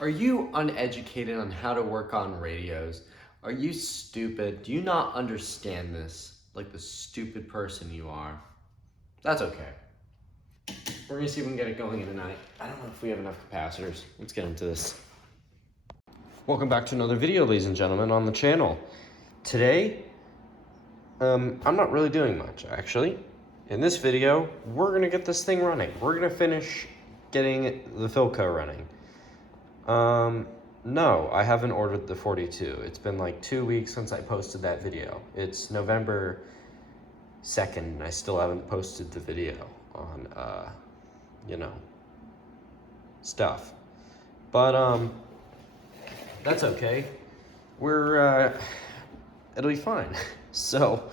Are you uneducated on how to work on radios? Are you stupid? Do you not understand this like the stupid person you are? That's okay. We're gonna see if we can get it going tonight. I don't know if we have enough capacitors. Let's get into this. Welcome back to another video, ladies and gentlemen, on the channel. Today, I'm not really doing much, actually. In this video, we're gonna get this thing running. We're gonna finish getting the Philco running. No, I haven't ordered the 42. It's been like 2 weeks since I posted that video. It's November 2nd, and I still haven't posted the video on, stuff. But, that's okay. It'll be fine. So,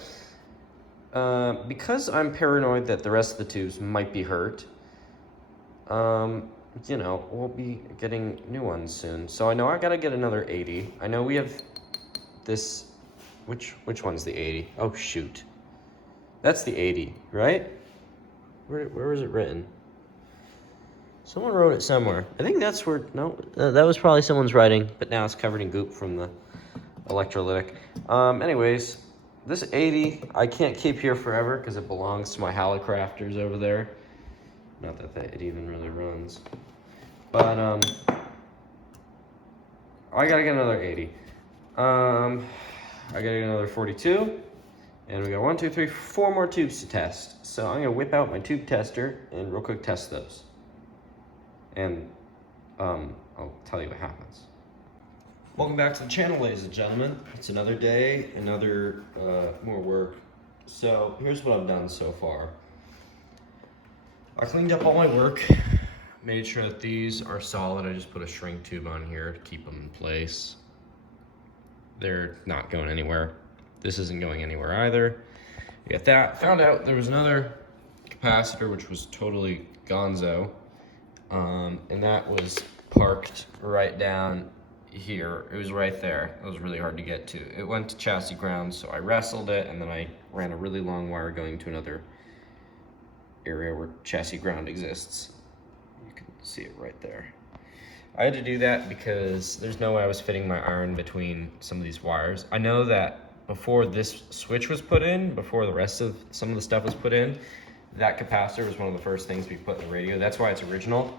because I'm paranoid that the rest of the tubes might be hurt, we'll be getting new ones soon. So I know I gotta get another 80. I know we have this, which one's the 80? Oh, shoot. That's the 80, right? Where was it written? Someone wrote it somewhere. I think that's where, no, that was probably someone's writing, but now it's covered in goop from the electrolytic. Anyways, this 80, I can't keep here forever because it belongs to my Hallicrafters over there. Not that it even really runs. But, I gotta get another 80. I gotta get another 42. And we got 1, 2, 3, 4 more tubes to test. So I'm gonna whip out my tube tester and real quick test those. And, I'll tell you what happens. Welcome back to the channel, ladies and gentlemen. It's another day, another, more work. So here's what I've done so far. I cleaned up all my work, made sure that these are solid. I just put a shrink tube on here to keep them in place. They're not going anywhere. This isn't going anywhere either. You got that. Found out there was another capacitor which was totally gonzo, and that was parked right down here. It was right there. It was really hard to get to. It went to chassis ground, so I wrestled it, and then I ran a really long wire going to another area where chassis ground exists. You can see it right there. I had to do that because there's no way I was fitting my iron between some of these wires. I know that before this switch was put in, before the rest of some of the stuff was put in, that capacitor was one of the first things we put in the radio. That's why it's original.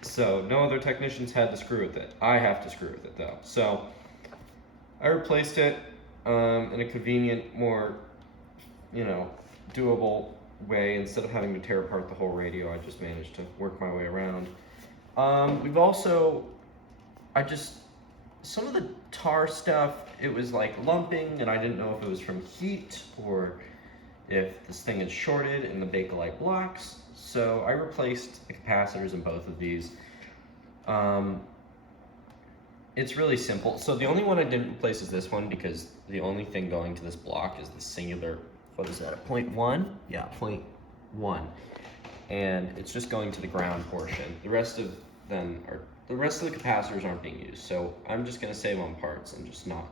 So no other technicians had to screw with it. I have to screw with it though. So I replaced it in a convenient, more, doable way. Instead of having to tear apart the whole radio, I just managed to work my way around. We've also, some of the tar stuff, it was like lumping, and I didn't know if it was from heat or if this thing is shorted in the Bakelite blocks. So I replaced the capacitors in both of these. It's really simple. So the only one I didn't replace is this one, because the only thing going to this block is the singular, what is that, a 0.1? Yeah, 0.1. And it's just going to the ground portion. The rest of the capacitors aren't being used. So I'm just gonna save on parts and just not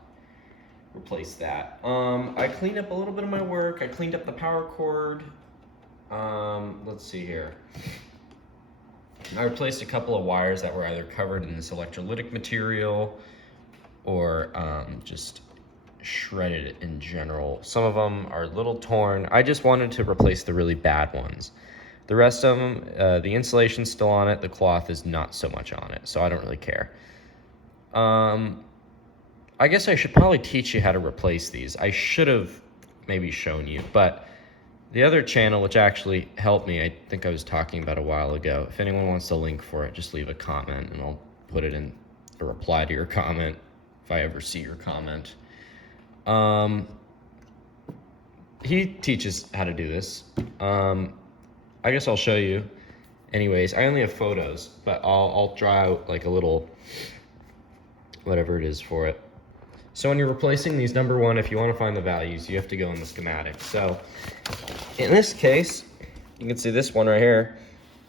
replace that. I cleaned up a little bit of my work. I cleaned up the power cord. Let's see here. I replaced a couple of wires that were either covered in this electrolytic material or just shredded in general. Some of them are a little torn. I just wanted to replace the really bad ones. The rest of them, the insulation's still on it. The cloth is not so much on it, so I don't really care. I guess I should probably teach you how to replace these. I should have maybe shown you, but the other channel, which actually helped me, I think I was talking about a while ago. If anyone wants a link for it, just leave a comment and I'll put it in a reply to your comment if I ever see your comment. He teaches how to do this. I guess I'll show you. Anyways, I only have photos, but I'll draw out like a little, whatever it is for it. So when you're replacing these, number one, if you want to find the values, you have to go in the schematic. So in this case, you can see this one right here.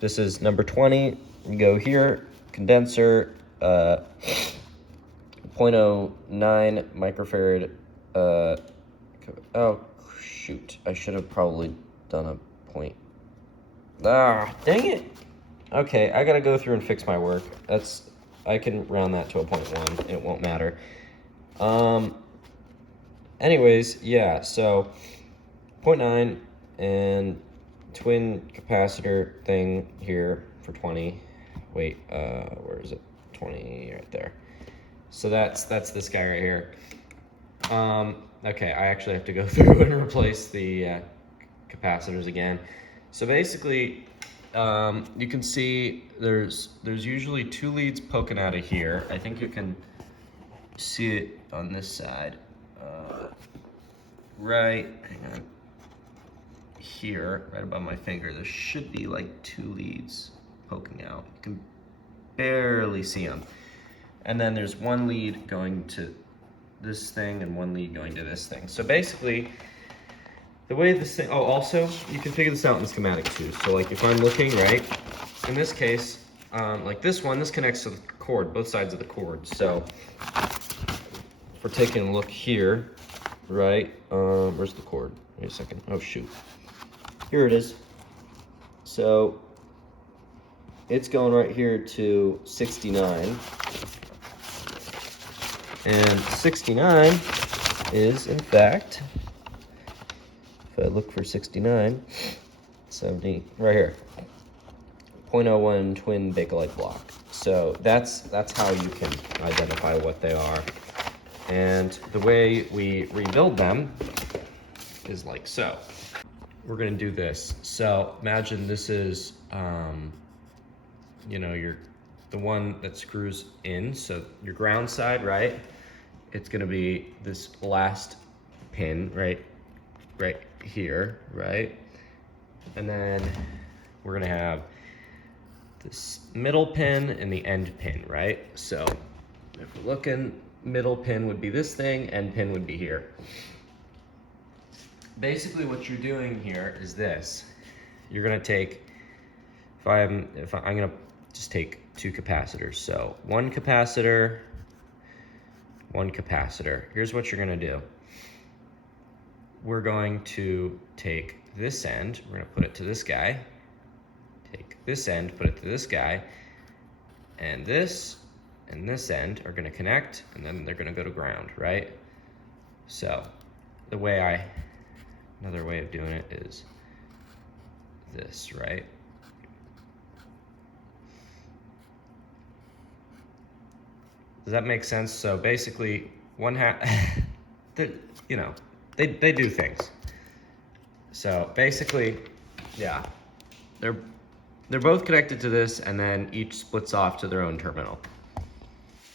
This is number 20. You go here, condenser, 0.09 microfarad. Oh, shoot. I should have probably done a point. Ah, dang it. Okay, I gotta go through and fix my work. I can round that to a 0.1. It won't matter. Anyways, yeah, so 0.9 and twin capacitor thing here for 20. Wait, where is it? 20 right there. So that's this guy right here. Okay, I actually have to go through and replace the capacitors again. So basically, you can see there's usually 2 leads poking out of here. I think you can see it on this side. Right, hang on. Here, right above my finger, there should be like 2 leads poking out. You can barely see them. And then there's 1 lead going to this thing and 1 lead going to this thing. So basically, the way this thing, oh, also, you can figure this out in the schematic too. So like if I'm looking, right, in this case, like this one, this connects to the cord, both sides of the cord. So if we're taking a look here, right, where's the cord? Wait a second, oh shoot. Here it is. So it's going right here to 69. And 69 is, in fact, if I look for 69, 70, right here, 0.01 twin Bakelite block. So that's how you can identify what they are. And the way we rebuild them is like so. We're gonna do this. So imagine this is, you know, the one that screws in. So your ground side, right? It's gonna be this last pin right here, right? And then we're gonna have this middle pin and the end pin, right? So if we're looking, middle pin would be this thing, end pin would be here. Basically what you're doing here is this. You're gonna take, I'm gonna just take 2 capacitors. So one capacitor. Here's what you're gonna do. We're going to take this end, we're gonna put it to this guy, take this end, put it to this guy, and this end are gonna connect, and then they're gonna go to ground, right? So another way of doing it is this, right? Does that make sense? So basically, one half, you know, they do things. So basically, yeah, they're both connected to this, and then each splits off to their own terminal.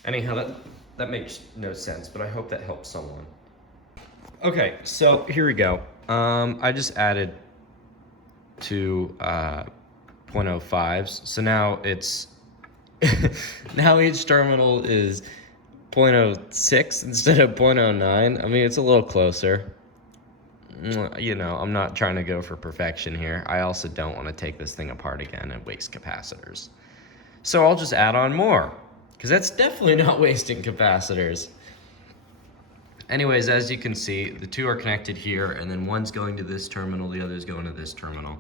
Anyhow, that makes no sense, but I hope that helps someone. Okay, so here we go. I just added 2 0.05s, so now it's now each terminal is 0.06 instead of 0.09. I mean, it's a little closer. You know, I'm not trying to go for perfection here. I also don't want to take this thing apart again and waste capacitors. So I'll just add on more, because that's definitely not wasting capacitors. Anyways, as you can see, the 2 are connected here, and then one's going to this terminal, the other's going to this terminal.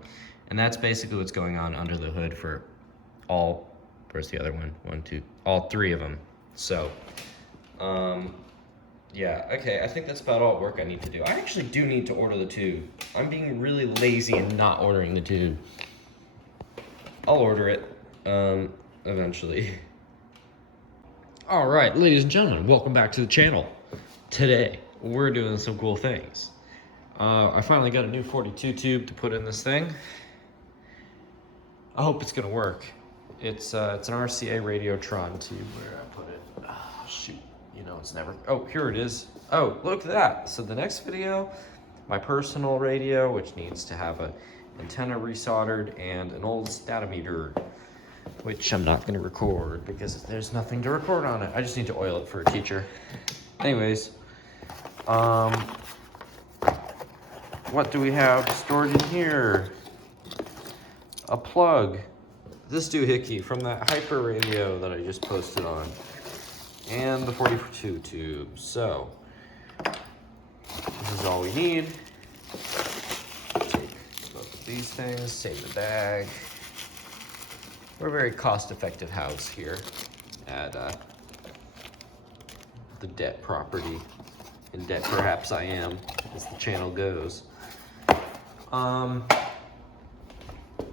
And that's basically what's going on under the hood for all, where's the other one? 1, 2, all 3 of them. So, yeah, okay, I think that's about all work I need to do. I actually do need to order the tube. I'm being really lazy and not ordering the tube. I'll order it, eventually. All right, ladies and gentlemen, welcome back to the channel. Today, we're doing some cool things. I finally got a new 42 tube to put in this thing. I hope it's gonna work. It's an RCA Radiotron tube. Where I put it? Oh, shoot. You know, it's never. Oh, here it is. Oh, look at that. So the next video, my personal radio, which needs to have an antenna resoldered and an old statometer, which I'm not going to record because there's nothing to record on it. I just need to oil it for a teacher. Anyways, what do we have stored in here? A plug. This doohickey from that hyper radio that I just posted on, and the 42 tube. So this is all we need. Take both of these things, save the bag. We're a very cost-effective house here at the debt property. In debt, perhaps I am, as the channel goes.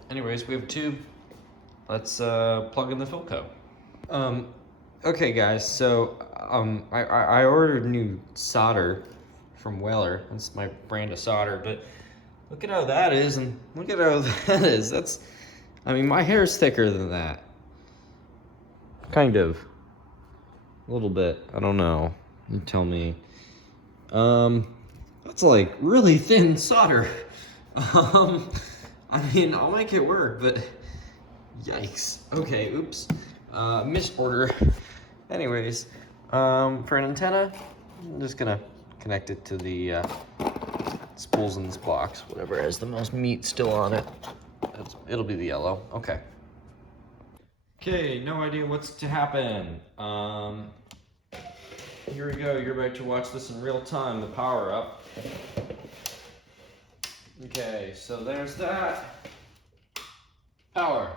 Anyways, we have a tube. Let's plug in the Philco. Okay, guys. So I ordered new solder from Weller. That's my brand of solder. But look at how that is, and look at how that is. I mean, my hair's thicker than that. Kind of. A little bit. I don't know. You tell me. That's like really thin solder. I mean, I'll make it work, but yikes. Okay, oops. Misorder. Anyways, for an antenna, I'm just gonna connect it to the spools in this box. Whatever has the most meat still on it. It'll be the yellow. Okay. Okay, no idea what's to happen. Here we go. You're about to watch this in real time, the power up. Okay, so there's that. Power.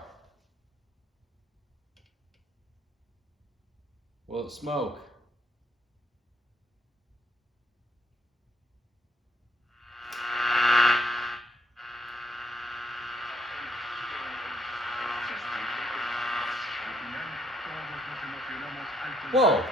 Will it smoke? Whoa!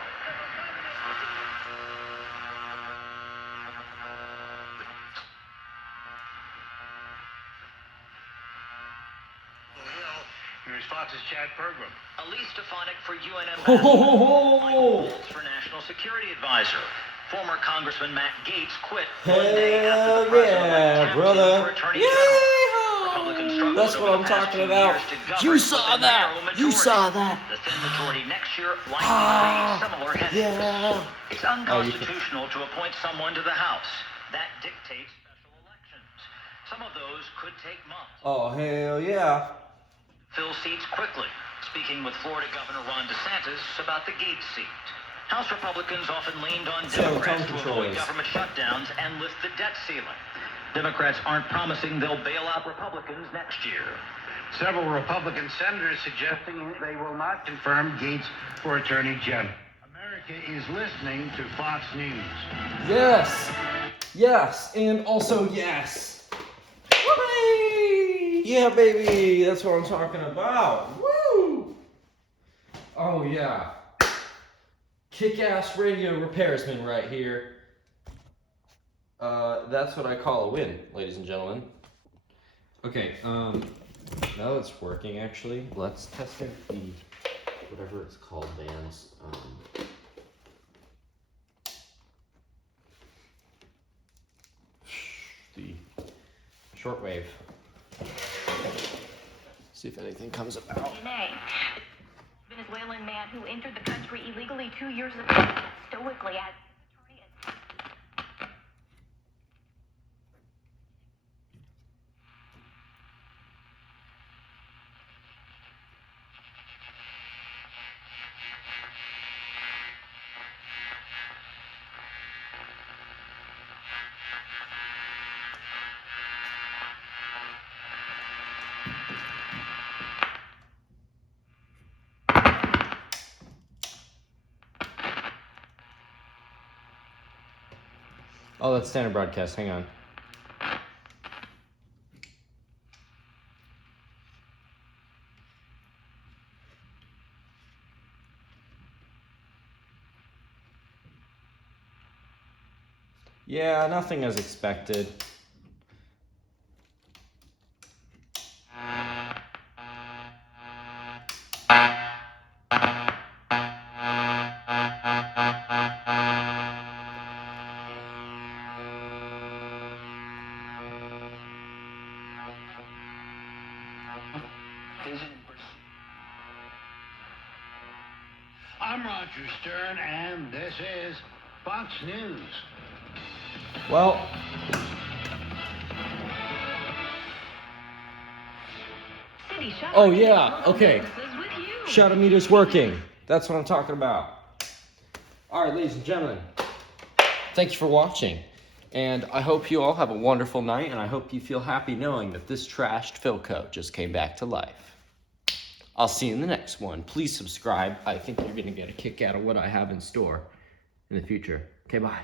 Here's Fox's chat program. Elise Stefanik for UN Ho, Ambassador. ho, ho, ho. Michael Waltz for National Security Advisor. Former Congressman Matt Gaetz quit Hell one day after the president yeah, tapped brother. him for Attorney General. Yeehaw! Republicans struggled That's over what the I'm past talking 2 about. years to govern You with saw a that. narrow You majority. saw that. The thin majority next year likely Ah, face similar headwinds. yeah. It's unconstitutional to appoint someone to the House. That dictates special elections. Some of those could take months. Oh, hell yeah. Fill seats quickly, speaking with Florida Governor Ron DeSantis about the Gates seat. House Republicans often leaned on Democrats to avoid government shutdowns and lift the debt ceiling. Democrats aren't promising they'll bail out Republicans next year. Several Republican senators suggesting they will not confirm Gates for Attorney General. America is listening to Fox News. Yes. Yes. And also yes. Whee! Yeah, baby. That's what I'm talking about. Woo! Oh, yeah. Kick-ass radio repairsman right here. That's what I call a win, ladies and gentlemen. Okay, now it's working actually. Let's test out the, whatever it's called, bands. The shortwave. See if anything comes about. Venezuelan man who entered the country illegally 2 years ago stoically as Oh, that's standard broadcast. Hang on. Yeah, nothing as expected. I'm Roger Stern, and this is Fox News. Well, oh yeah, okay. Shut-o-meter's working. That's what I'm talking about. All right, ladies and gentlemen, thank you for watching. And I hope you all have a wonderful night, and I hope you feel happy knowing that this trashed Philco just came back to life. I'll see you in the next one. Please subscribe. I think you're going to get a kick out of what I have in store in the future. Okay, bye.